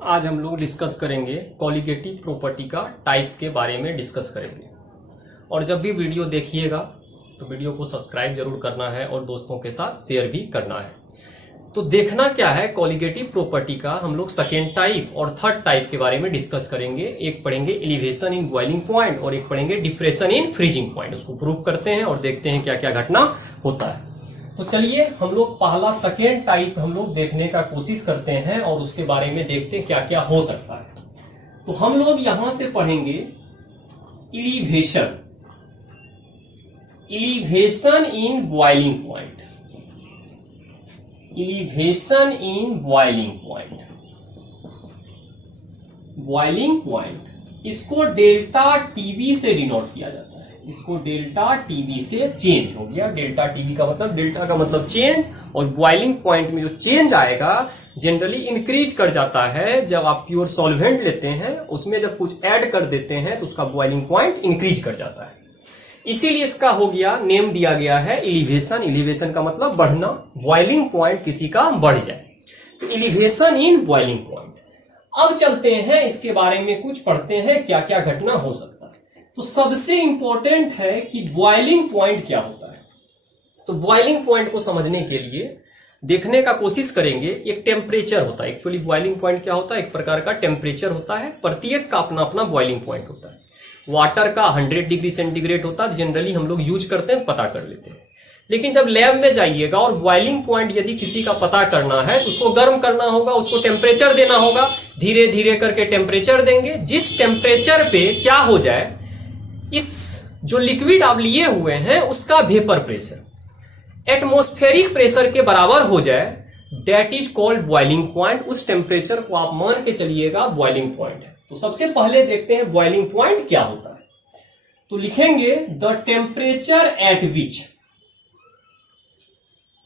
आज हम लोग डिस्कस करेंगे कॉलिगेटिव प्रॉपर्टी का टाइप्स के बारे में डिस्कस करेंगे। और जब भी वीडियो देखिएगा तो वीडियो को सब्सक्राइब जरूर करना है और दोस्तों के साथ शेयर भी करना है। तो देखना क्या है, कॉलिगेटिव प्रॉपर्टी का हम लोग सेकेंड टाइप और थर्ड टाइप के बारे में डिस्कस करेंगे। एक पढ़ेंगे एलिवेशन इन बॉइलिंग पॉइंट और एक पढ़ेंगे डिप्रेशन इन फ्रीजिंग पॉइंट। उसको प्रूव करते हैं और देखते हैं क्या क्या घटना होता है। तो चलिए हम लोग पहला सेकेंड टाइप हम लोग देखने का कोशिश करते हैं और उसके बारे में देखते हैं क्या क्या हो सकता है। तो हम लोग यहां से पढ़ेंगे इलिवेशन इन बॉइलिंग पॉइंट। इलिवेशन इन बॉइलिंग पॉइंट इसको डेल्टा टीवी से डिनोट किया जाता है। इसको डेल्टा टीवी से चेंज हो गया। डेल्टा टीवी का मतलब, डेल्टा का मतलब चेंज, और बॉइलिंग पॉइंट में जो चेंज आएगा जनरली इंक्रीज कर जाता है। जब आप प्योर सॉल्वेंट लेते हैं उसमें जब कुछ ऐड कर देते हैं तो उसका बॉइलिंग पॉइंट इंक्रीज कर जाता है। इसीलिए इसका हो गया, नेम दिया गया है एलिवेशन। एलिवेशन का मतलब बढ़ना, बॉइलिंग पॉइंट किसी का बढ़ जाए, तो एलिवेशन इन बॉइलिंग पॉइंट। अब चलते हैं इसके बारे में कुछ पढ़ते हैं क्या क्या घटना हो सकता है। तो सबसे इंपॉर्टेंट है कि बॉइलिंग पॉइंट क्या होता है। तो बॉइलिंग पॉइंट को समझने के लिए देखने का कोशिश करेंगे। एक टेम्परेचर होता है। एक्चुअली बॉइलिंग पॉइंट क्या होता है, एक प्रकार का टेम्परेचर होता है। प्रत्येक का अपना अपना बॉइलिंग पॉइंट होता है। वाटर का 100 डिग्री सेंटीग्रेड होता है, जनरली हम लोग यूज करते हैं, पता कर लेते हैं। लेकिन जब लैब में जाइएगा और बॉइलिंग पॉइंट यदि किसी का पता करना है तो उसको गर्म करना होगा, उसको टेम्परेचर देना होगा। धीरे धीरे करके टेम्परेचर देंगे। जिस टेम्परेचर पे क्या हो जाए, इस जो लिक्विड आप लिए हुए हैं उसका वेपर प्रेशर एटमॉस्फेरिक प्रेशर के बराबर हो जाए, that is called boiling point. उस टेम्परेचर को आप मान के चलिएगा बॉइलिंग पॉइंट है। तो सबसे पहले देखते हैं बॉइलिंग पॉइंट क्या होता है। तो लिखेंगे द टेम्परेचर एट विच,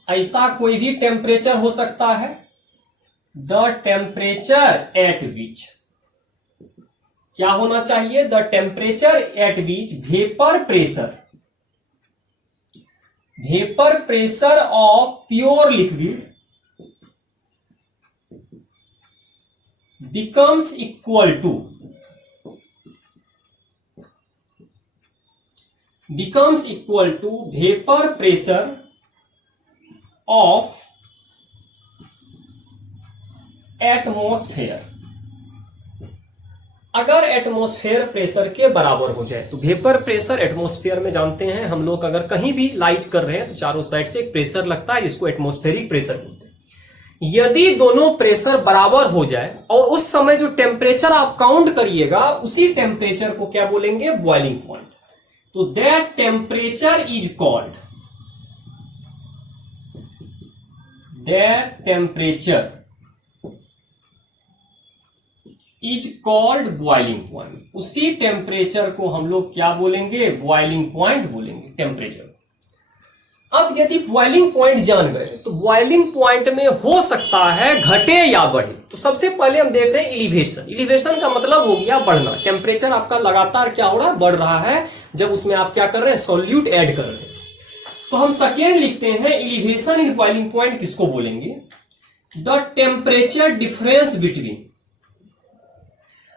ऐसा कोई भी टेम्परेचर हो सकता है। द टेम्परेचर एट विच क्या होना चाहिए, the temperature at which vapour pressure of pure liquid becomes equal to vapor pressure of atmosphere। अगर एटमॉस्फेयर प्रेशर के बराबर हो जाए तो वेपर प्रेशर एटमॉस्फेयर में जानते हैं हम लोग, अगर कहीं भी लाइट कर रहे हैं तो चारों साइड से एक प्रेशर लगता है जिसको एटमॉस्फेरिक प्रेशर बोलते हैं। यदि दोनों प्रेशर बराबर हो जाए और उस समय जो टेम्परेचर आप काउंट करिएगा उसी टेम्परेचर को क्या बोलेंगे, बॉइलिंग पॉइंट। तो that temperature is called boiling point. उसी टेम्परेचर को हम लोग क्या बोलेंगे, बॉइलिंग पॉइंट बोलेंगे, टेम्परेचर। अब यदि बॉइलिंग पॉइंट जान गए तो बॉइलिंग पॉइंट में हो सकता है घटे या बढ़े। तो सबसे पहले हम देख रहे हैं एलिवेशन। एलिवेशन का मतलब हो गया बढ़ना। टेम्परेचर आपका लगातार क्या हो रहा है, बढ़ रहा है, जब उसमें आप क्या कर रहे हैं, सॉल्यूट ऐड कर रहे हैं। तो हम सेकेंड लिखते हैं एलिवेशन इन बॉइलिंग पॉइंट किसको बोलेंगे, द टेम्परेचर डिफरेंस बिटवीन,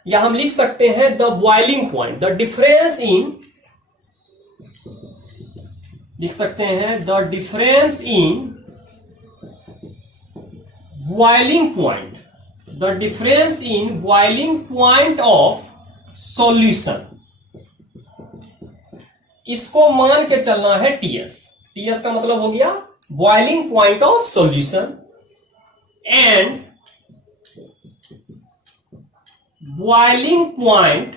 या हम लिख सकते हैं the boiling point, the difference in, लिख सकते हैं the difference in boiling point, the difference in boiling point of solution. इसको मान के चलना है टीएस। टीएस का मतलब हो गया boiling point of solution and boiling point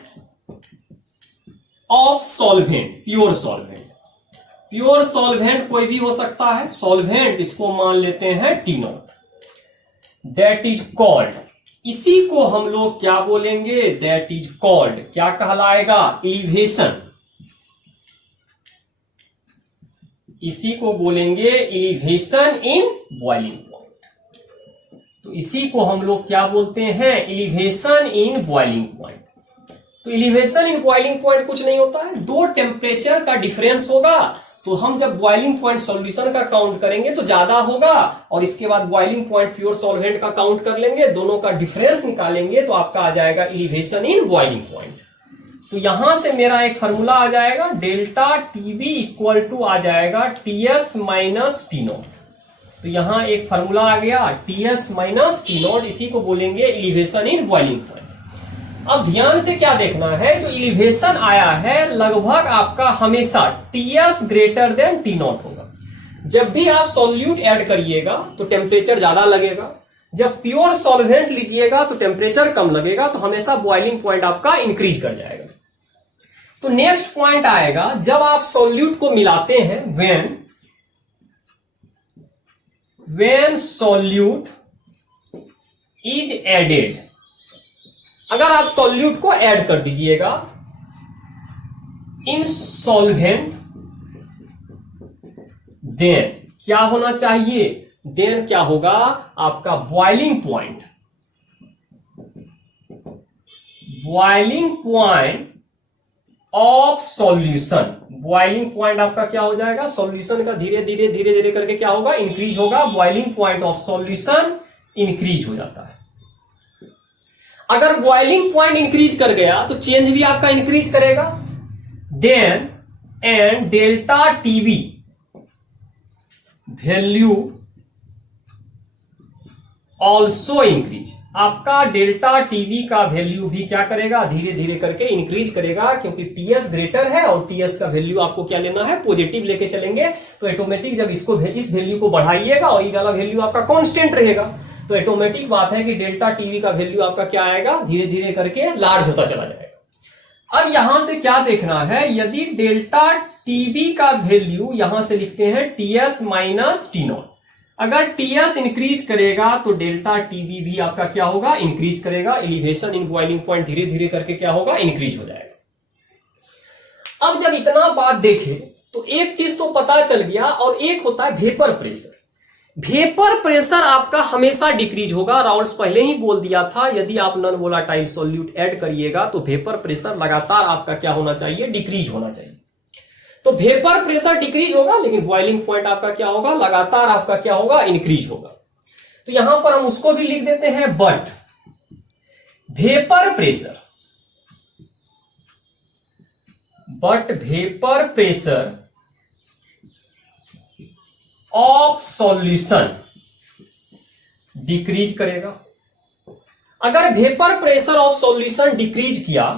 of solvent, pure solvent. Pure solvent कोई भी हो सकता है, सॉल्वेंट इसको मान लेते हैं T not, that is called, इसी को हम लोग क्या बोलेंगे, दैट इज कॉल्ड, क्या कहलाएगा, एलिवेशन। इसी को बोलेंगे एलिवेशन इन बॉइलिंग पॉइंट। तो इसी को हम लोग क्या बोलते हैं, एलिवेशन इन बॉइलिंग पॉइंट। तो एलिवेशन इन बॉइलिंग पॉइंट कुछ नहीं होता है, दो टेम्परेचर का डिफरेंस होगा तो हम जब बॉइलिंग पॉइंट सॉल्यूशन का काउंट करेंगे तो ज्यादा होगा, और इसके बाद बॉइलिंग पॉइंट प्योर सॉल्वेंट का काउंट कर लेंगे, दोनों का डिफरेंस निकालेंगे तो आपका आ जाएगा एलिवेशन इन बॉइलिंग पॉइंट। तो यहां से मेरा एक फॉर्मूला आ जाएगा, डेल्टा टीबी इक्वल टू आ जाएगा टीएस माइनस टी नॉट। तो यहां एक फॉर्मूला आ गया टीएस माइनस टी नॉट, इसी को बोलेंगे एलिवेशन इन बॉइलिंग पॉइंट। अब ध्यान से क्या देखना है, जो एलिवेशन आया है लगभग आपका हमेशा TS greater than T naught होगा। जब भी आप सॉल्यूट ऐड करिएगा तो टेम्परेचर ज्यादा लगेगा, जब प्योर सॉल्वेंट लीजिएगा तो टेम्परेचर कम लगेगा, तो हमेशा बॉइलिंग पॉइंट आपका इंक्रीज कर जाएगा। तो नेक्स्ट पॉइंट आएगा, जब आप सॉल्यूट को मिलाते हैं, व्हेन सॉल्यूट इज एडेड, अगर आप सॉल्यूट को ऐड कर दीजिएगा इन सॉल्वेंट, देन क्या होना चाहिए, देन क्या होगा आपका boiling point of solution. Boiling point आपका क्या हो जाएगा, सॉल्यूशन का धीरे धीरे करके क्या होगा, इंक्रीज होगा। Boiling point of solution increase हो जाता है। अगर बॉइलिंग पॉइंट इंक्रीज कर गया तो चेंज भी आपका इंक्रीज करेगा। Then and delta TV value also increase, आपका डेल्टा टीवी का वैल्यू भी क्या करेगा, धीरे धीरे करके इंक्रीज करेगा, क्योंकि टीएस ग्रेटर है और टीएस का वैल्यू आपको क्या लेना है, पॉजिटिव लेके चलेंगे। तो ऑटोमेटिक जब इस वैल्यू को बढ़ाइएगा और ये वाला वैल्यू आपका कांस्टेंट रहेगा, तो ऑटोमेटिक बात है कि डेल्टा टीवी का वैल्यू आपका क्या आएगा, धीरे धीरे करके लार्ज होता चला जाएगा। अब यहां से क्या देखना है, यदि डेल्टा टीवी का वैल्यू यहां से लिखते हैं टीएस माइनस टी नॉट, अगर टीएस इंक्रीज करेगा तो डेल्टा टीवी भी आपका क्या होगा, इंक्रीज करेगा। एलिवेशन इन बॉइलिंग पॉइंट धीरे धीरे करके क्या होगा, इंक्रीज हो जाएगा। अब जब इतना बात देखे तो एक चीज तो पता चल गया, और एक होता है वेपर प्रेशर। वेपर प्रेशर आपका हमेशा डिक्रीज होगा। राउल्स पहले ही बोल दिया था, यदि आप नॉन वोलाटाइल सॉल्यूट ऐड करिएगा तो वेपर प्रेशर लगातार आपका क्या होना चाहिए, डिक्रीज होना चाहिए। तो वेपर प्रेशर डिक्रीज होगा, लेकिन बॉइलिंग पॉइंट आपका क्या होगा, लगातार आपका क्या होगा, इंक्रीज होगा। तो यहां पर हम उसको भी लिख देते हैं, but vapour pressure of solution decrease करेगा। अगर vapour pressure of solution decrease किया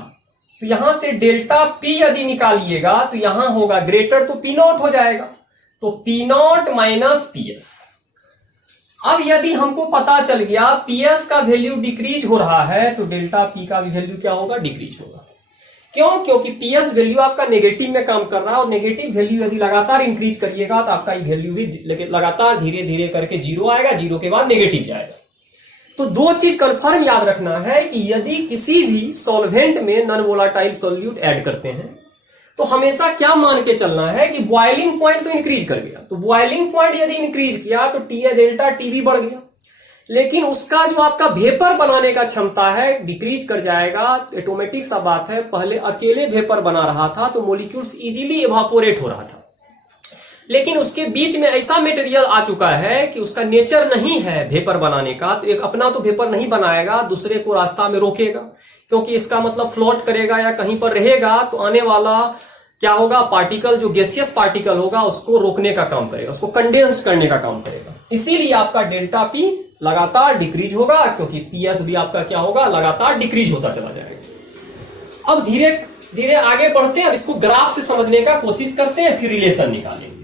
तो यहां से डेल्टा पी यदि निकालिएगा तो यहां होगा ग्रेटर, तो पी नॉट हो जाएगा, तो पी नॉट माइनस पीएस। अब यदि हमको पता चल गया पीएस का वैल्यू डिक्रीज हो रहा है तो डेल्टा पी का भी वैल्यू क्या होगा, डिक्रीज होगा। क्यों, क्योंकि पीएस वैल्यू आपका नेगेटिव में काम कर रहा है, और नेगेटिव वैल्यू यदि लगातार इंक्रीज करिएगा तो आपका वैल्यू भी लगातार धीरे धीरे करके जीरो आएगा, जीरो के बाद नेगेटिव जाएगा। तो दो चीज कंफर्म याद रखना है कि यदि किसी भी सॉल्वेंट में नॉन वोलाटाइल सॉल्यूट ऐड करते हैं तो हमेशा क्या मान के चलना है कि बॉइलिंग पॉइंट तो इंक्रीज कर गया, तो बॉइलिंग पॉइंट यदि इंक्रीज किया तो डेल्टा टीवी बढ़ गया, लेकिन उसका जो आपका वेपर बनाने का क्षमता है डिक्रीज कर जाएगा। ऑटोमेटिक सा बात है, पहले अकेले वेपर बना रहा था तो मॉलिक्यूल्स इजीली इवापोरेट हो रहा था, लेकिन उसके बीच में ऐसा मटेरियल आ चुका है कि उसका नेचर नहीं है वेपर बनाने का, तो एक अपना तो वेपर नहीं बनाएगा, दूसरे को रास्ता में रोकेगा, क्योंकि इसका मतलब फ्लोट करेगा या कहीं पर रहेगा तो आने वाला क्या होगा, पार्टिकल जो गैसियस पार्टिकल होगा उसको रोकने का काम करेगा, उसको कंडेंस्ड करने का काम करेगा। इसीलिए आपका डेल्टा पी लगातार डिक्रीज होगा, क्योंकि पीएस भी आपका क्या होगा, लगातार डिक्रीज होता चला जाएगा। अब धीरे धीरे आगे बढ़ते हैं, अब इसको ग्राफ से समझने का कोशिश करते हैं, फिर रिलेशन निकालेंगे।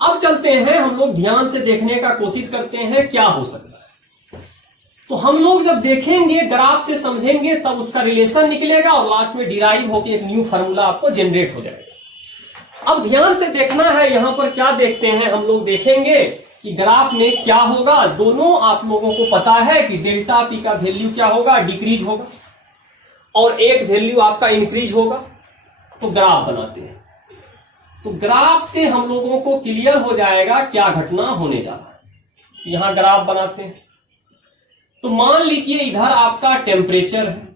अब चलते हैं, हम लोग ध्यान से देखने का कोशिश करते हैं क्या हो सकता है। तो हम लोग जब देखेंगे, ग्राफ से समझेंगे, तब उसका रिलेशन निकलेगा और लास्ट में डिराइव होकर एक न्यू फार्मूला आपको जनरेट हो जाएगा। अब ध्यान से देखना है, यहां पर क्या देखते हैं, हम लोग देखेंगे कि ग्राफ में क्या होगा। दोनों आप लोगों को पता है कि डेल्टा पी का वैल्यू क्या होगा, डिक्रीज होगा, और एक वैल्यू आपका इंक्रीज होगा। तो ग्राफ बनाते हैं, तो ग्राफ से हम लोगों को क्लियर हो जाएगा क्या घटना होने जा रहा है। यहां ग्राफ बनाते हैं, तो मान लीजिए इधर आपका टेम्परेचर है,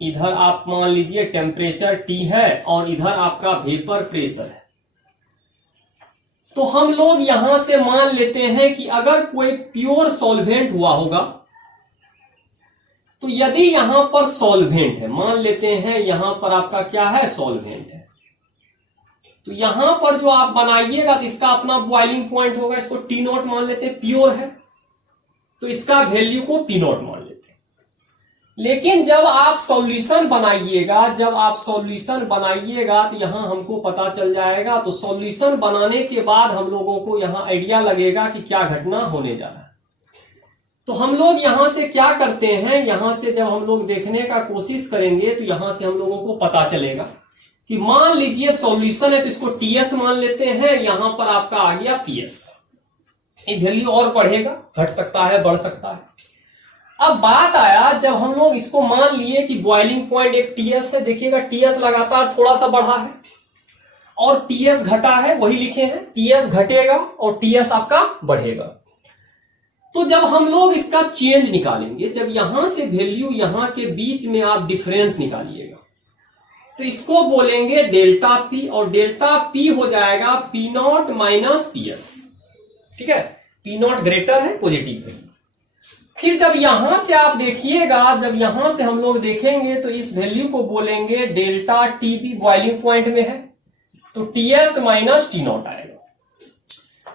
इधर आप मान लीजिए टेम्परेचर T है और इधर आपका वेपर प्रेशर है। तो हम लोग यहां से मान लेते हैं कि अगर कोई प्योर सॉल्वेंट हुआ होगा, तो यदि यहां पर सॉल्वेंट है, मान लेते हैं यहां पर आपका क्या है, सॉल्वेंट है, तो यहां पर जो आप बनाइएगा तो इसका अपना बॉइलिंग पॉइंट होगा, इसको T0 मान लेते हैं, प्योर है तो इसका वैल्यू को P0 मान लेते हैं। लेकिन जब आप सॉल्यूशन बनाइएगा, तो यहां हमको पता चल जाएगा, तो सॉल्यूशन बनाने के बाद हम लोगों को यहां आइडिया लगेगा कि क्या घटना होने जा रहा है। तो हम लोग यहां से क्या करते हैं, यहां से जब हम लोग देखने का कोशिश करेंगे तो यहां से हम लोगों को पता चलेगा कि मान लीजिए सॉल्यूशन है तो इसको TS मान लेते हैं, यहां पर आपका आ गया PS। ये वैल्यू और बढ़ेगा, घट सकता है, बढ़ सकता है। अब बात आया जब हम लोग इसको मान लिए कि बॉइलिंग पॉइंट एक TS है, देखिएगा TS लगातार थोड़ा सा बढ़ा है और TS घटा है, वही लिखे हैं, TS घटेगा और TS आपका बढ़ेगा। तो जब हम लोग इसका चेंज निकालेंगे, जब यहां से वैल्यू यहां के बीच में आप डिफरेंस निकालिएगा, तो इसको बोलेंगे डेल्टा P, और डेल्टा P हो जाएगा P0 माइनस PS। ठीक है, P0 ग्रेटर है, पॉजिटिव है। फिर जब यहां से आप देखिएगा, जब यहां से हम लोग देखेंगे तो इस वैल्यू को बोलेंगे डेल्टा TB, बॉइलिंग पॉइंट में है तो TS माइनस T0 आएगा।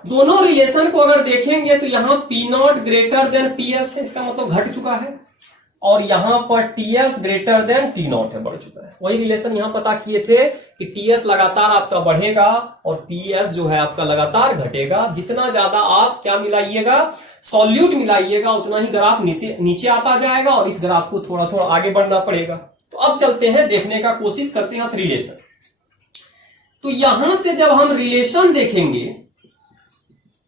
दोनों रिलेशन को अगर देखेंगे तो यहां P0 ग्रेटर देन PS है, इसका मतलब घट चुका है, और यहां पर TS ग्रेटर देन T0 है, बढ़ चुका है। वही रिलेशन यहां पता किए थे कि TS लगातार आपका बढ़ेगा और PS जो है आपका लगातार घटेगा। जितना ज्यादा आप क्या मिलाइएगा, सॉल्यूट मिलाइएगा, उतना ही ग्राफ नीचे आता जाएगा और इस ग्राफ को थोड़ा थोड़ा आगे बढ़ना पड़ेगा। तो अब चलते हैं, देखने का कोशिश करते हैं रिलेशन। तो यहां से जब हम रिलेशन देखेंगे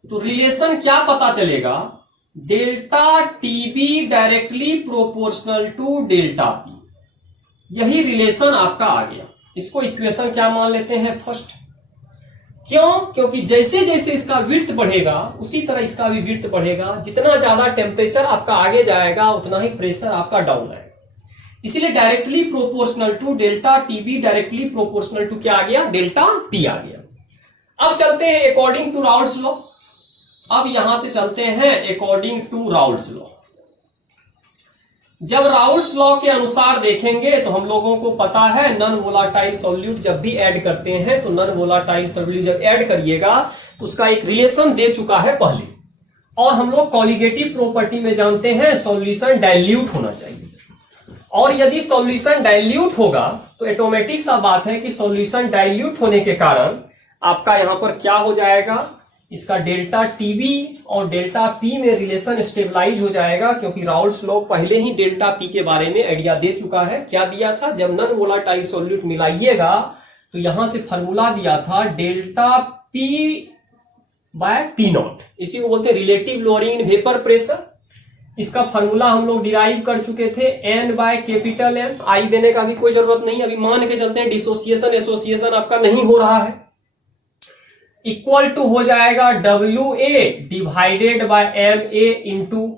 तो रिलेशन क्या पता चलेगा, delta TB directly proportional to delta P। यही रिलेशन आपका आ गया। इसको इक्वेशन क्या मान लेते हैं, फर्स्ट। क्यों? क्योंकि जैसे जैसे इसका विड्थ बढ़ेगा उसी तरह इसका भी विड्थ बढ़ेगा। जितना ज्यादा टेम्परेचर आपका आगे जाएगा उतना ही प्रेशर आपका डाउन आएगा। इसीलिए directly proportional to delta TB directly proportional to क्या आ गया, डेल्टा P आ गया। अब चलते हैं अकॉर्डिंग टू राउल्स लॉ। अब यहां से चलते हैं अकॉर्डिंग टू राउल्स लॉ। जब राउल्स लॉ के अनुसार देखेंगे तो हम लोगों को पता है नॉन वोलाटाइल सॉल्यूट जब भी ऐड करते हैं तो नॉन वोलाटाइल सॉल्यूट जब ऐड करिएगा तो उसका एक रिलेशन दे चुका है पहले, और हम लोग कॉलिगेटिव प्रॉपर्टी में जानते हैं सॉल्यूशन डाइल्यूट होना चाहिए। और यदि सॉल्यूशन डाइल्यूट होगा तो ऑटोमेटिक सा बात है कि सॉल्यूशन डाइल्यूट होने के कारण आपका यहां पर क्या हो जाएगा, इसका डेल्टा TB और डेल्टा P में रिलेशन स्टेबलाइज हो जाएगा, क्योंकि राउल्स लॉ पहले ही डेल्टा P के बारे में आइडिया दे चुका है। क्या दिया था, जब नॉन वोलाटाइल सॉल्यूट मिलाइएगा तो यहां से फॉर्मूला दिया था डेल्टा P बाय P0। इसी को बोलते हैं relative lowering in vapour pressure. इसका फॉर्मूला हम लोग डिराइव कर चुके थे, N बाय कैपिटल M। आई देने का भी कोई जरूरत नहीं, अभी मान के चलते हैं डिसोसिएशन एसोसिएशन आपका नहीं हो रहा है। इक्वल टू हो जाएगा WA divided by MA into,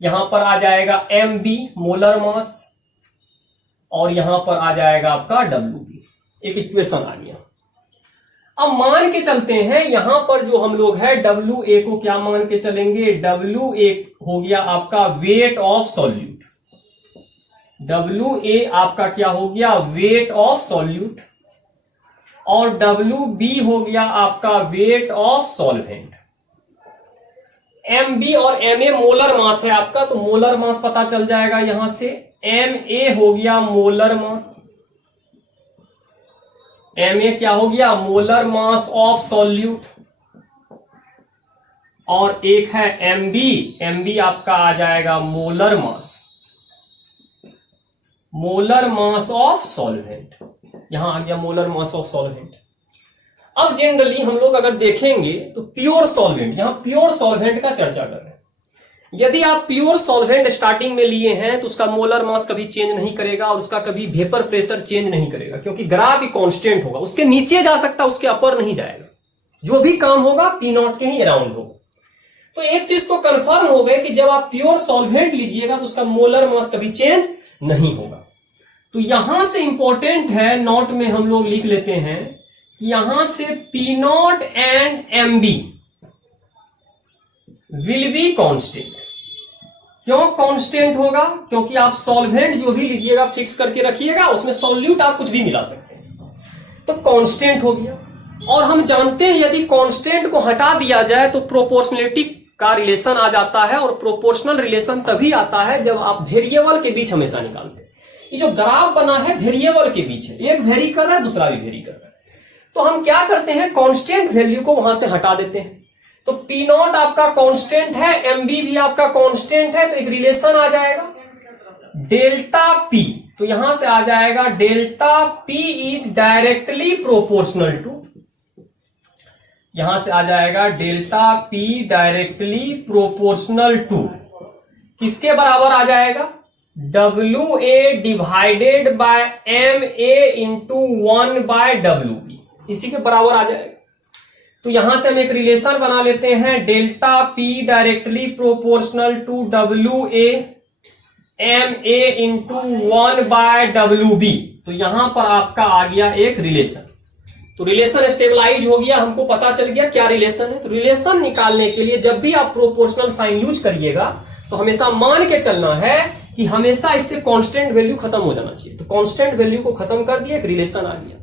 यहां पर आ जाएगा MB मोलर मास, और यहां पर आ जाएगा आपका WB। एक इक्वेशन आ गया। अब मान के चलते हैं यहां पर जो हम लोग है WA को क्या मान के चलेंगे, WA हो गया आपका वेट ऑफ सॉल्यूट। WA आपका क्या हो गया, वेट ऑफ सॉल्यूट, और WB हो गया आपका वेट ऑफ सॉल्वेंट। MB और MA मोलर मास है आपका, तो मोलर मास पता चल जाएगा यहां से। MA हो गया मोलर मास, MA क्या हो गया, मोलर मास ऑफ सॉल्यूट, और एक है MB आपका आ जाएगा मोलर मास ऑफ सॉल्वेंट। यहां आ गया मोलर मास ऑफ सॉल्वेंट। अब जनरली हम लोग अगर देखेंगे तो प्योर सॉल्वेंट, यहां प्योर सॉल्वेंट का चर्चा कर रहे हैं। यदि आप प्योर सॉल्वेंट स्टार्टिंग में लिए हैं तो उसका मोलर मास कभी चेंज नहीं करेगा और उसका कभी वेपर प्रेशर चेंज नहीं करेगा, क्योंकि ग्राफ ही कांस्टेंट होगा। उसके नीचे जा सकता, उसके अपर नहीं जाएगा। जो भी काम होगा P0 के ही अराउंड होगा। तो एक चीज तो कंफर्म हो गई कि जब आप प्योर सॉल्वेंट लीजिएगा तो उसका मोलर मास कभी चेंज नहीं होगा। तो यहां से इंपॉर्टेंट है, नोट में हम लोग लिख लेते हैं कि यहां से P naught and M B will be constant. क्यों कांस्टेंट होगा? क्योंकि आप सॉल्वेंट जो भी लीजिएगा फिक्स करके रखिएगा, उसमें सॉल्यूट आप कुछ भी मिला सकते हैं, तो कांस्टेंट हो गया। और हम जानते हैं यदि कांस्टेंट को हटा दिया जाए तो प्रोपोर्शनलिटी का रिलेशन आ जाता है, और प्रोपोर्शनल रिलेशन तभी आता है जब आप वेरिएबल के बीच हमेशा निकालते हैं। ये जो ग्राफ बना है वेरिएबल के बीच है, एक वेरी कर रहा है दूसरा भी वेरी कर रहा है, तो हम क्या करते हैं कांस्टेंट वैल्यू को वहां से हटा देते हैं। तो पी नॉट आपका कांस्टेंट है, एम बी भी आपका कांस्टेंट है, तो एक रिलेशन आ जाएगा डेल्टा पी। तो यहां से आ जाएगा delta P is directly proportional to, यहां से आ जाएगा delta P directly proportional to किसके बराबर आ जाएगा? W A divided by M A into 1/WB, इसी के बराबर आ जाएगा। तो यहां से हम एक रिलेशन बना लेते हैं, delta P directly proportional to W A M A into 1/WB। तो यहां पर आपका आ गया एक रिलेशन। तो रिलेशन स्टेबलाइज हो गया, हमको पता चल गया क्या रिलेशन है। तो रिलेशन निकालने के लिए जब भी आप प्रोपोर्शनल साइन यूज करिएगा तो हमेशा मान के चलना है कि हमेशा इससे कांस्टेंट वैल्यू खत्म हो जाना चाहिए। तो कांस्टेंट वैल्यू को खत्म कर दिया, एक रिलेशन आ गया।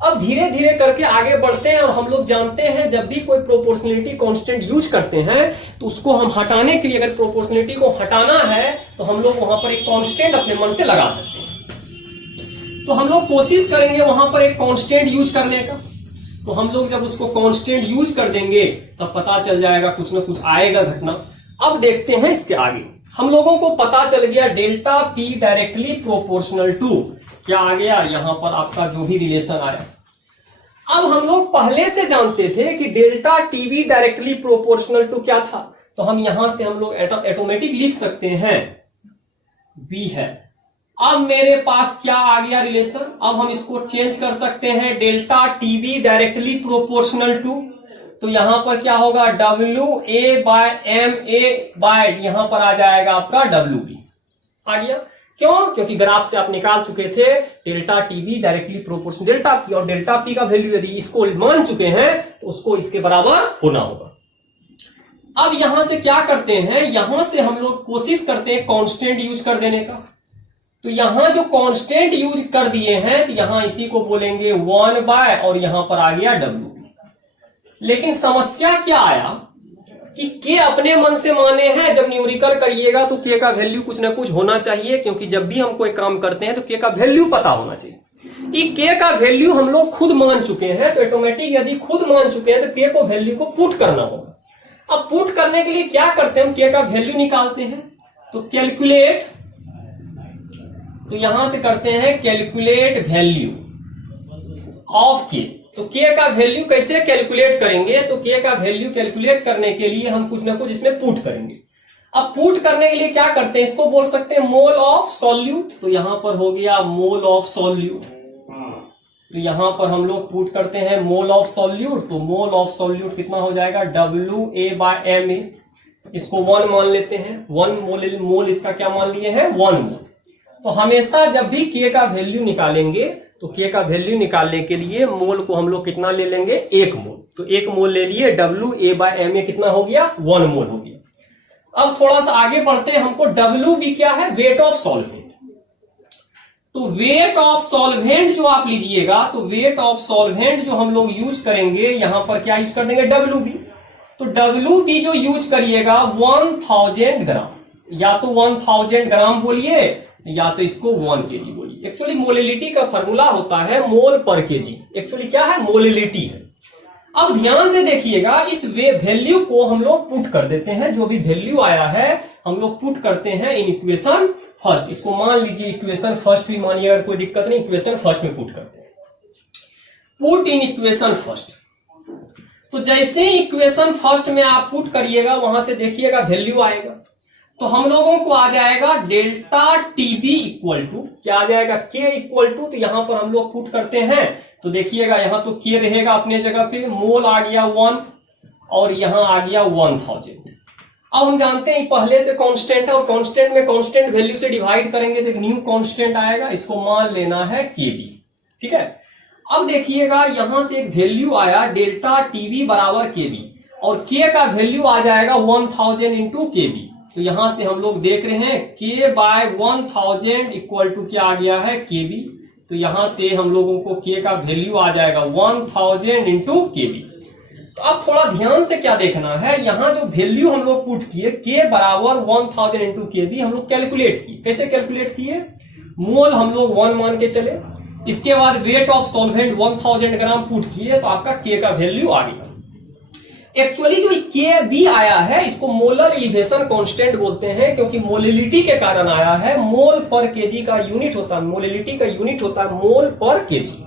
अब धीरे धीरे करके आगे बढ़ते हैं, और हम लोग जानते हैं जब भी कोई प्रोपोर्शनलिटी कांस्टेंट यूज करते हैं तो उसको हम हटाने के लिए, अगर प्रोपोर्शनलिटी को हटाना है तो हम लोग वहां पर एक कांस्टेंट अपने मन से लगा सकते हैं। तो हम लोग कोशिश करेंगे वहां पर एक कांस्टेंट यूज करने का। तो हम लोग जब उसको कांस्टेंट यूज कर देंगे तब पता चल जाएगा कुछ ना कुछ आएगा घटना। अब देखते हैं इसके आगे। हम लोगों को पता चल गया delta P directly proportional to, क्या आ गया यहां पर आपका जो भी रिलेशन आया। अब हम लोग पहले से जानते थे कि delta TV directly proportional to क्या था, तो हम यहां से हम लोग ऑटोमेटिक लिख सकते हैं V है। अब मेरे पास क्या आ गया रिलेशन, अब हम इसको चेंज कर सकते हैं, delta TV directly proportional to, तो यहां पर क्या होगा WA/MA यहां पर आ जाएगा आपका WB आ गया। क्यों? क्योंकि ग्राफ से आप निकाल चुके थे delta TV directly proportional delta P, और डेल्टा पी का वैल्यू यदि इसको मान चुके हैं तो उसको इसके बराबर होना होगा। अब यहां से क्या करते हैं, यहां से हम लोग कोशिश करते हैं कांस्टेंट यूज कर देने का। तो यहां जो कांस्टेंट यूज कर दिए हैं तो यहां इसी को बोलेंगे 1 और यहां पर आ गया WB। लेकिन समस्या क्या आया कि के अपने मन से माने हैं, जब न्यूमेरिकल करिएगा तो के का वैल्यू कुछ ना कुछ होना चाहिए, क्योंकि जब भी हम कोई काम करते हैं तो के का वैल्यू पता होना चाहिए। ये के का वैल्यू हम लोग खुद मान चुके हैं, तो ऑटोमेटिक यदि खुद मान चुके हैं तो के को वैल्यू को पुट करना होगा। अब पुट करने के लिए क्या करते हैं, हम के का वैल्यू निकालते हैं। तो कैलकुलेट, तो यहां से करते हैं कैलकुलेट वैल्यू ऑफ के। तो के का वैल्यू कैसे कैलकुलेट करेंगे, तो के का वैल्यू कैलकुलेट करने के लिए हम कुछ ना कुछ इसमें पुट करेंगे। अब पुट करने के लिए क्या करते हैं, इसको बोल सकते हैं मोल ऑफ सॉल्यूट। तो यहां पर हो गया मोल ऑफ सॉल्यूट। तो यहां पर हम लोग पुट करते हैं मोल ऑफ सॉल्यूट। तो मोल ऑफ सॉल्यूट कितना हो जाएगा WA/MA, इसको 1 मान लेते हैं। 1 मोल इसका क्या मान लिए हैं 1 मोल। तो हमेशा जब भी के का वैल्यू निकालेंगे तो के का वैल्यू निकालने के लिए मोल को हम लोग कितना ले लेंगे 1 मोल। तो 1 मोल ले लिए, WA/MA कितना हो गया 1 मोल हो गया। अब थोड़ा सा आगे बढ़ते हैं, हमको WB क्या है, वेट ऑफ सॉल्वेंट। तो वेट ऑफ सॉल्वेंट जो आप लीजिएगा, तो वेट ऑफ सॉल्वेंट जो हम लोग यूज करेंगे यहां पर क्या यूज कर देंगे WB। तो WB जो यूज करिएगा 1000 ग्राम, या तो 1000 ग्राम बोलिए या तो इसको 1 kg बोलिए। एक्चुअली मोलिलिटी का फॉर्मूला होता है मोल पर केजी, एक्चुअली क्या है मोलिलिटी है। अब ध्यान से देखिएगा, इस वैल्यू को हम लोग पुट कर देते हैं, जो भी वैल्यू आया है हम लोग पुट करते हैं इन इक्वेशन फर्स्ट। इसको मान लीजिए इक्वेशन फर्स्ट भी मानिए, अगर कोई दिक्कत नहीं, इक्वेशन फर्स्ट में पुट करते हैं, पुट इन इक्वेशन फर्स्ट। तो जैसे ही इक्वेशन फर्स्ट में आप पुट करिएगा वहां से देखिएगा वैल्यू आएगा, तो हम लोगों को आ जाएगा डेल्टा टीबी इक्वल टू क्या आ जाएगा के इक्वल टू। तो यहां पर हम लोग पुट करते हैं तो देखिएगा यहां तो के रहेगा अपने जगह पे, मोल आ गया 1 और यहां आ गया 1000। अब हम जानते हैं पहले से कांस्टेंट है और कांस्टेंट में कांस्टेंट वैल्यू से डिवाइड करेंगे तो एक न्यू कांस्टेंट आएगा, इसको मान लेना है केबी। ठीक है, अब देखिएगा यहां से एक वैल्यू आया डेल्टा टीवी बराबर केबी और के का वैल्यू आ जाएगा 1000 इंटू केबी। तो यहां से हम लोग देख रहे हैं के बाय 1000 इक्वल टू क्या आ गया है केबी। तो यहां से हम लोगों को के का वैल्यू आ जाएगा 1000 इंटू केबी। तो अब थोड़ा ध्यान से क्या देखना है, यहां जो वैल्यू हम लोग पुट किए के बराबर 1000 इंटू केबी हम लोग कैलकुलेट किए। कैसे कैलकुलेट किए, मोल हम लोग 1 मान के चले, इसके बाद weight of solvent 1000 gram put किए तो आपका के का वैल्यू आ गया। एक्चुअली जो के बी आया है इसको मोलर एलिवेशन कांस्टेंट बोलते हैं, क्योंकि मोलिलिटी के कारण आया है। मोल पर केजी का यूनिट होता है, मोलिलिटी का यूनिट होता है मोल पर केजी।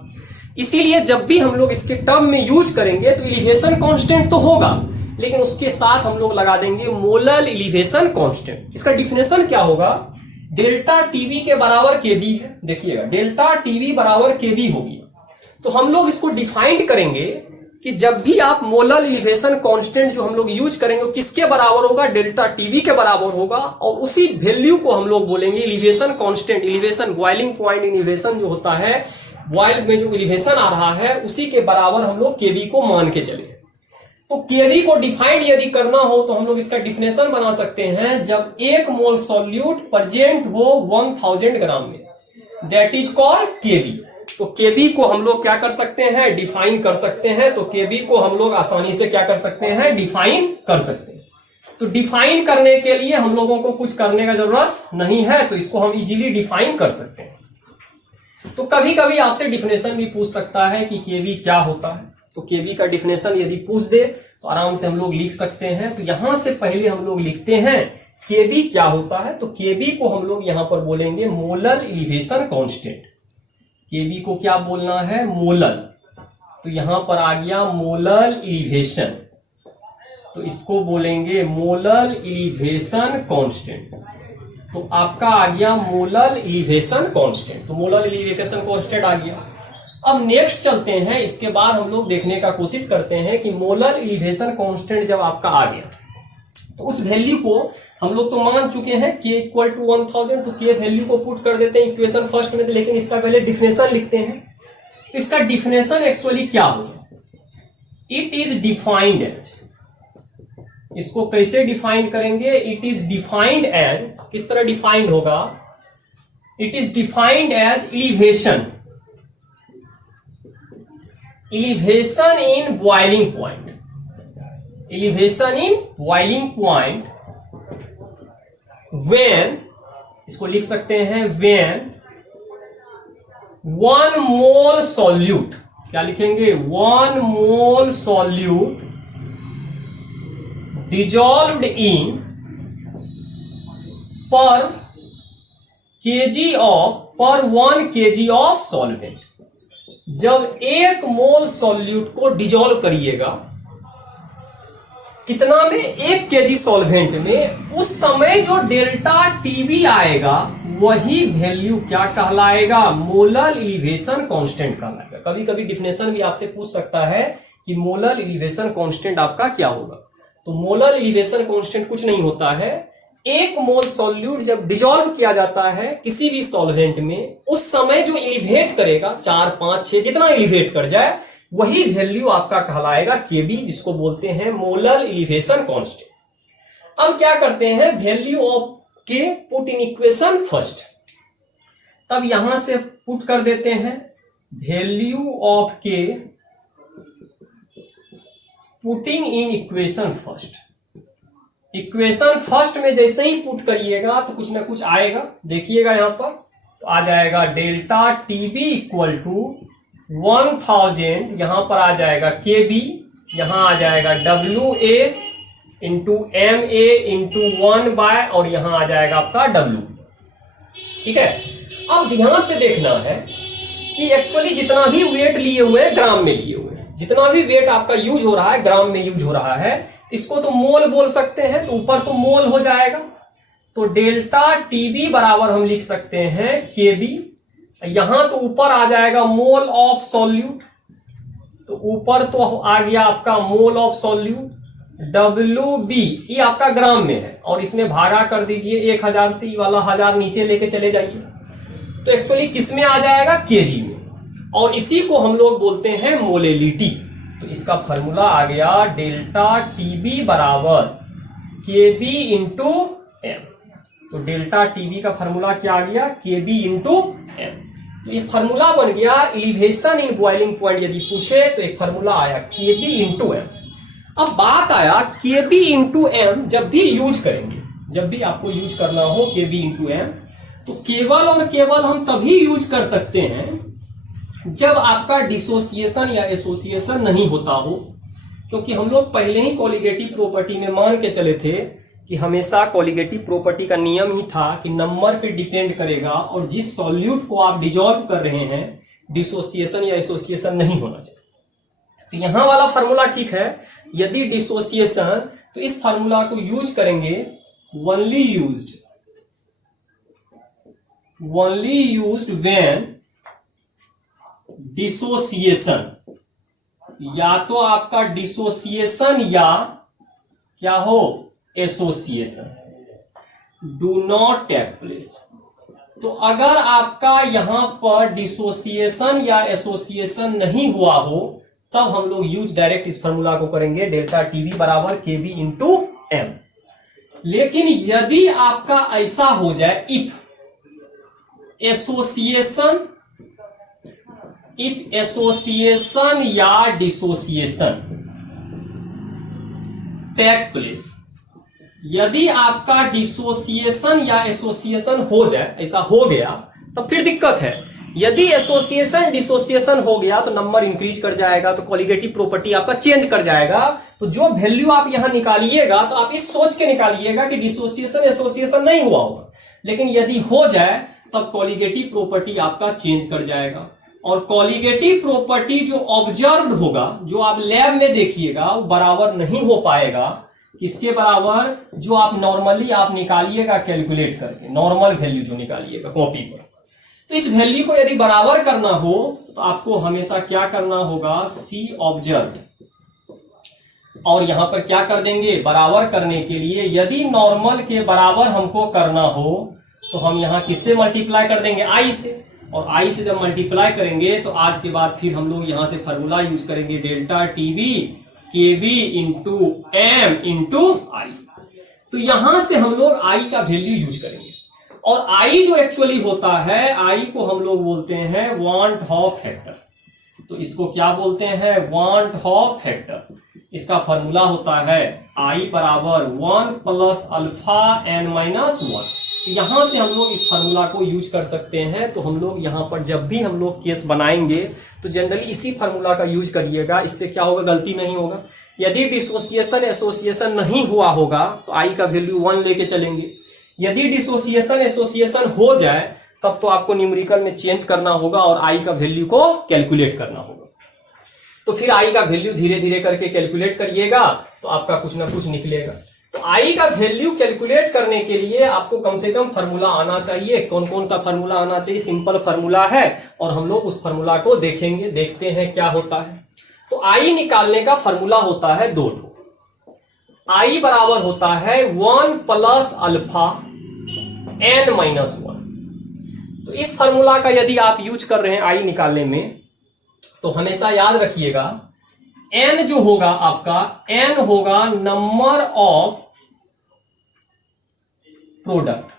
इसीलिए जब भी हम लोग इसके टर्म में यूज करेंगे तो एलिवेशन कांस्टेंट तो होगा, लेकिन उसके साथ हम लोग लगा देंगे मोलर एलिवेशन कांस्टेंट। इसका डिफिनेशन क्या होगा, डेल्टा टीवी के बराबर केबी है। देखिएगा डेल्टा टीवी बराबर केबी होगी, तो हम लोग इसको डिफाइंड करेंगे कि जब भी आप मोलर एलिवेशन कांस्टेंट जो हम लोग यूज करेंगे किसके बराबर होगा, डेल्टा टीवी के बराबर होगा। और उसी वैल्यू को हम लोग बोलेंगे elevation constant, elevation boiling point elevation जो होता है, बॉइल में जो एलिवेशन आ रहा है उसी के बराबर हम लोग केबी को मान के चले। तो केबी को डिफाइंड यदि करना हो तो हम लोग इसका डिफिनेशन बना सकते हैं, जब 1 मोल सॉल्यूट प्रेजेंट हो 1000 ग्राम में, दैट इज कॉल्ड केबी। तो केबी को हम लोग क्या कर सकते हैं, डिफाइन कर सकते हैं। तो केबी को हम लोग आसानी से क्या कर सकते हैं, डिफाइन कर सकते हैं। तो डिफाइन करने के लिए हम लोगों को कुछ करने का जरूरत नहीं है, तो इसको हम इजीली डिफाइन कर सकते हैं। तो कभी कभी आपसे डिफिनेशन भी पूछ सकता है कि केबी क्या होता है, तो केबी का डिफिनेशन यदि पूछ दे तो आराम से हम लोग लिख सकते हैं। तो यहां से पहले हम लोग लिखते हैं केबी क्या होता है। तो केबी को हम लोग यहां पर बोलेंगे मोलर एलिवेशन कांस्टेंट। केबी को क्या बोलना है, मोलर। तो यहां पर आ गया मोलर एलिवेशन, तो इसको बोलेंगे मोलर एलिवेशन कांस्टेंट। तो आपका आ गया मोलर एलिवेशन कांस्टेंट। तो मोलर एलिवेशन कांस्टेंट आ गया। अब नेक्स्ट चलते हैं, इसके बाद हम लोग देखने का कोशिश करते हैं कि मोलर एलिवेशन कांस्टेंट जब आपका आ गया तो उस वैल्यू को हम लोग तो मान चुके हैं के इक्वल टू 1000, तो के वैल्यू को पुट कर देते हैं इक्वेशन फर्स्ट में, लेकिन इसका पहले डिफिनेशन लिखते हैं। इसका डिफिनेशन एक्चुअली क्या होगा, इट इज डिफाइंड एज, इसको कैसे डिफाइंड करेंगे, इट इज डिफाइंड एज, किस तरह डिफाइंड होगा, it is defined as elevation, elevation in boiling point, elevation in boiling point when, इसको लिख सकते हैं व्हेन 1 मोल सॉल्यूट, क्या लिखेंगे, 1 मोल solute dissolved in per 1 kg of solvent। जब 1 मोल सॉल्यूट को डिजोल्व करिएगा कितना में, 1 केजी सॉल्वेंट में, उस समय जो डेल्टा टीवी आएगा वही वैल्यू क्या कहलाएगा, मोलर एलिवेशन कांस्टेंट कहलाएगा। कभी कभी डिफिनेशन भी आपसे पूछ सकता है कि मोलर एलिवेशन कांस्टेंट आपका क्या होगा। तो मोलर एलिवेशन कांस्टेंट कुछ नहीं होता है, 1 मोल सॉल्यूट जब डिजोल्व किया जाता है किसी भी सॉल्वेंट में, उस समय जो एलिवेट करेगा 4, 5, 6 जितना एलिवेट कर जाए वही वैल्यू आपका कहलाएगा केबी, जिसको बोलते हैं मोलर एलिवेशन कांस्टेंट। अब क्या करते हैं, वैल्यू ऑफ के पुट इन इक्वेशन फर्स्ट, तब यहां से पुट कर देते हैं वैल्यू ऑफ के putting in equation first. Equation first में जैसे ही पुट करिएगा तो कुछ ना कुछ आएगा, देखिएगा यहां पर, तो आ जाएगा डेल्टा टीबी इक्वल टू 1000, यहां पर आ जाएगा केबी, यहां आ जाएगा W A into M A into 1 by, और यहां आ जाएगा आपका डब्ल्यू। ठीक है, अब ध्यान से देखना है कि एक्चुअली जितना भी वेट लिए हुए हैं ग्राम में लिए हुए हैं, जितना भी वेट आपका यूज हो रहा है ग्राम में यूज हो रहा है, इसको तो मोल बोल सकते हैं, तो ऊपर तो मोल हो जाएगा। तो डेल्टा टीबी बराबर हम लिख सकते हैं केबी, यहां तो ऊपर आ जाएगा मोल ऑफ सॉल्यूट, तो ऊपर तो आ गया आपका मोल ऑफ सॉल्यूट, WB ये आपका ग्राम में है और इसमें भागा कर दीजिए 1000 से, वाला 1000 नीचे लेके चले जाइए तो एक्चुअली किस में आ जाएगा, केजी में। और इसी को हम लोग बोलते हैं मोलेलिटी। तो इसका फॉर्मूला आ गया डेल्टा टीबी बराबर केबी इंटू एम। तो डेल्टा टीबी का फॉर्मूला क्या आ गया, केबी इंटू एम। तो ये फॉर्मूला बन गया एलिवेशन इन बॉइलिंग पॉइंट यदि पूछे तो एक फॉर्मूला आया केबी इंटू एम। अब बात आया केबी इंटू एम जब भी यूज करेंगे, जब भी आपको यूज करना हो केबी इंटू एम, तो केवल और केवल हम तभी यूज कर सकते हैं जब आपका डिसोसिएशन या एसोसिएशन नहीं होता हो। क्योंकि हम लोग पहले ही कॉलिगेटिव प्रॉपर्टी में मान के चले थे कि हमेशा कॉलिगेटिव प्रॉपर्टी का नियम ही था कि नंबर पे डिपेंड करेगा और जिस सॉल्यूट को आप डिजॉल्व कर रहे हैं डिसोसिएशन या एसोसिएशन नहीं होना चाहिए। तो यहां वाला फार्मूला ठीक है, यदि डिसोसिएशन तो इस फार्मूला को यूज करेंगे ओनली यूज्ड व्हेन डिसोसिएशन, या तो आपका डिसोसिएशन या क्या हो association do not take place. तो अगर आपका यहां पर डिसोसिएशन या एसोसिएशन नहीं हुआ हो तब हम लोग यूज डायरेक्ट इस फॉर्मूला को करेंगे डेल्टा टीवी बराबर केबी इंटू एम। लेकिन यदि आपका ऐसा हो जाए इफ एसोसिएशन या डिसोसिएशन टेक प्लेस, यदि आपका डिसोसिएशन या एसोसिएशन हो जाए, ऐसा हो गया तो फिर दिक्कत है। यदि एसोसिएशन डिसोसिएशन हो गया तो नंबर इंक्रीज कर जाएगा, तो कॉलिगेटिव प्रॉपर्टी आपका चेंज कर जाएगा। तो जो वैल्यू आप यहां निकालिएगा तो आप इस सोच के निकालिएगा कि डिसोसिएशन एसोसिएशन नहीं हुआ होगा, लेकिन यदि हो जाए तब कॉलिगेटिव प्रॉपर्टी आपका चेंज कर जाएगा। और कॉलिगेटिव प्रॉपर्टी जो ऑब्जर्व्ड होगा, जो आप लैब में देखिएगा, वो बराबर नहीं हो पाएगा किसके बराबर, जो आप नॉर्मली आप निकालिएगा कैलकुलेट करके, नॉर्मल वैल्यू जो निकालिएगा कॉपी पर। तो इस वैल्यू को यदि बराबर करना हो तो आपको हमेशा क्या करना होगा, सी ऑब्जर्व्ड, और यहां पर क्या कर देंगे बराबर करने के लिए, यदि नॉर्मल के बराबर हमको करना हो तो हम यहां किससे मल्टीप्लाई कर देंगे, आई से। और आई से जब मल्टीप्लाई करेंगे तो आज के बाद फिर हम लोग यहां से फॉर्मूला यूज करेंगे डेल्टा टीवी केवी इंटू एम इंटू आई। तो यहां से हम लोग आई का वैल्यू यूज करेंगे। और आई जो एक्चुअली होता है, आई को हम लोग बोलते हैं वांट हॉफ फैक्टर। तो इसको क्या बोलते हैं, वांट हॉफ फैक्टर। इसका फॉर्मूला होता है आई बराबर 1 प्लस अल्फा एन माइनस 1। तो यहां से हम लोग इस फार्मूला को यूज कर सकते हैं। तो हम लोग यहां पर जब भी हम लोग केस बनाएंगे तो जनरली इसी फार्मूला का यूज करिएगा। इससे क्या होगा, गलती नहीं होगा। यदि डिसोसिएशन एसोसिएशन नहीं हुआ होगा तो आई का वैल्यू 1 लेके चलेंगे। यदि डिसोसिएशन एसोसिएशन हो जाए तब तो आपको न्यूमेरिकल में चेंज करना होगा और आई का वैल्यू को कैलकुलेट करना होगा। तो फिर आई का वैल्यू धीरे धीरे करके कैलकुलेट करिएगा तो आपका कुछ ना कुछ निकलेगा। तो आई का वैल्यू कैलकुलेट करने के लिए आपको कम से कम फार्मूला आना चाहिए। कौन कौन सा फार्मूला आना चाहिए, सिंपल फार्मूला है और हम लोग उस फार्मूला को देखेंगे, देखते हैं क्या होता है। तो आई निकालने का फार्मूला होता है 2 ठो। आई बराबर होता है 1 प्लस अल्फा एन माइनस 1। तो इस फार्मूला का यदि आप यूज कर रहे हैं आई निकालने में तो हमेशा याद रखिएगा एन जो होगा आपका, एन होगा number of product.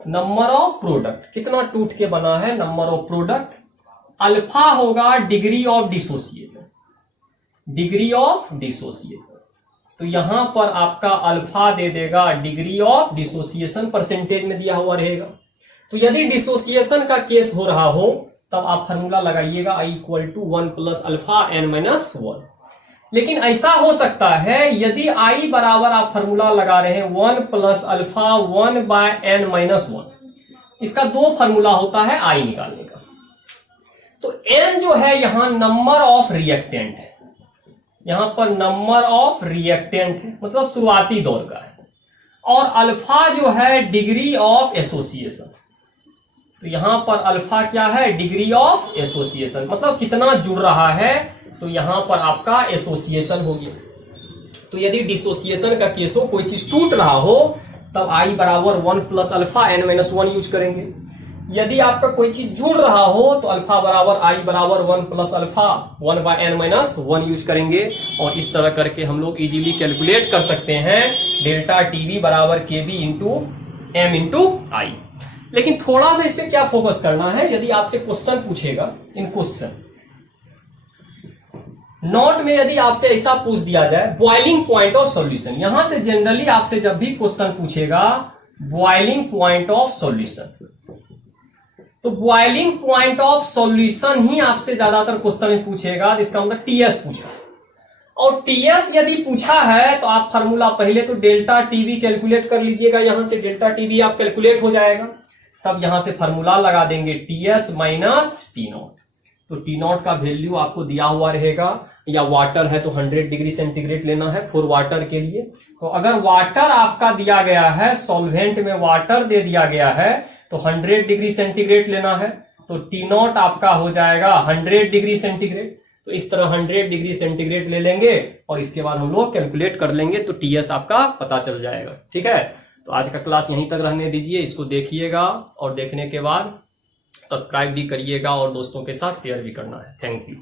Number of product कितना टूट के बना है, नंबर ऑफ प्रोडक्ट। अल्फा होगा degree of dissociation, degree of dissociation. तो यहां पर आपका अल्फा दे देगा डिग्री ऑफ डिसोसिएशन, परसेंटेज में दिया हुआ रहेगा। तो यदि डिसोसिएशन का केस हो रहा हो तब आप फार्मूला लगाइएगा I equal to 1 plus alpha n minus 1। लेकिन ऐसा हो सकता है यदि आई बराबर आप फार्मूला लगा रहे हैं 1 plus alpha 1 by N minus 1, इसका 2 फार्मूला होता है आई निकालने का। तो एन जो है यहां नंबर ऑफ रिएक्टेंट है, यहां पर नंबर ऑफ रिएक्टेंट है, मतलब शुरुआती दौर का है। और अल्फा जो है डिग्री ऑफ एसोसिएशन। तो यहां पर अल्फा क्या है, डिग्री ऑफ एसोसिएशन, मतलब कितना जुड़ रहा है। तो यहां पर आपका एसोसिएशन हो गया। तो यदि डिसोसिएशन का केस हो, कोई चीज टूट रहा हो, तब I बराबर 1 प्लस अल्फा n-1 यूज करेंगे। यदि आपका कोई चीज जुड़ रहा हो तो अल्फा बराबर I बराबर 1 प्लस अल्फा 1/n-1 यूज करेंगे। और इस तरह करके हम लोग इजीली कैलकुलेट कर सकते हैं डेल्टा टीवी बराबर केबी इंटू एम इंटू आई। लेकिन थोड़ा सा इस पे क्या फोकस करना है, यदि आपसे क्वेश्चन पूछेगा इन क्वेश्चन नोट में, यदि आपसे ऐसा पूछ दिया जाए बॉइलिंग पॉइंट ऑफ सॉल्यूशन, यहां से जनरली आपसे जब भी क्वेश्चन पूछेगा बॉइलिंग पॉइंट ऑफ सॉल्यूशन, तो बॉइलिंग पॉइंट ऑफ सॉल्यूशन ही आपसे ज्यादातर क्वेश्चन में पूछेगा। इसका मतलब टीएस पूछा, और टीएस यदि पूछा है तो आप फार्मूला पहले तो डेल्टा टीवी कैलकुलेट कर लीजिएगा, यहां से डेल्टा टीवी आप कैलकुलेट हो जाएगा, तब यहां से फार्मूला लगा देंगे टीएस माइनस टी नॉट। तो टी नॉट का वैल्यू आपको दिया हुआ रहेगा, या वाटर है तो 100 डिग्री सेंटीग्रेड लेना है फॉर वाटर के लिए। तो अगर वाटर आपका दिया गया है, सॉल्वेंट में वाटर दे दिया गया है, तो 100 डिग्री सेंटीग्रेड लेना है, तो टी नॉट आपका हो जाएगा 100 डिग्री सेंटीग्रेड। तो इस तरह 100 डिग्री सेंटीग्रेड ले लेंगे और इसके बाद हम लोग कैलकुलेट कर लेंगे, तो टीएस आपका पता चल जाएगा। ठीक है, तो आज का क्लास यहीं तक रहने दीजिए, इसको देखिएगा और देखने के बाद सब्सक्राइब भी करिएगा और दोस्तों के साथ शेयर भी करना है। Thank you.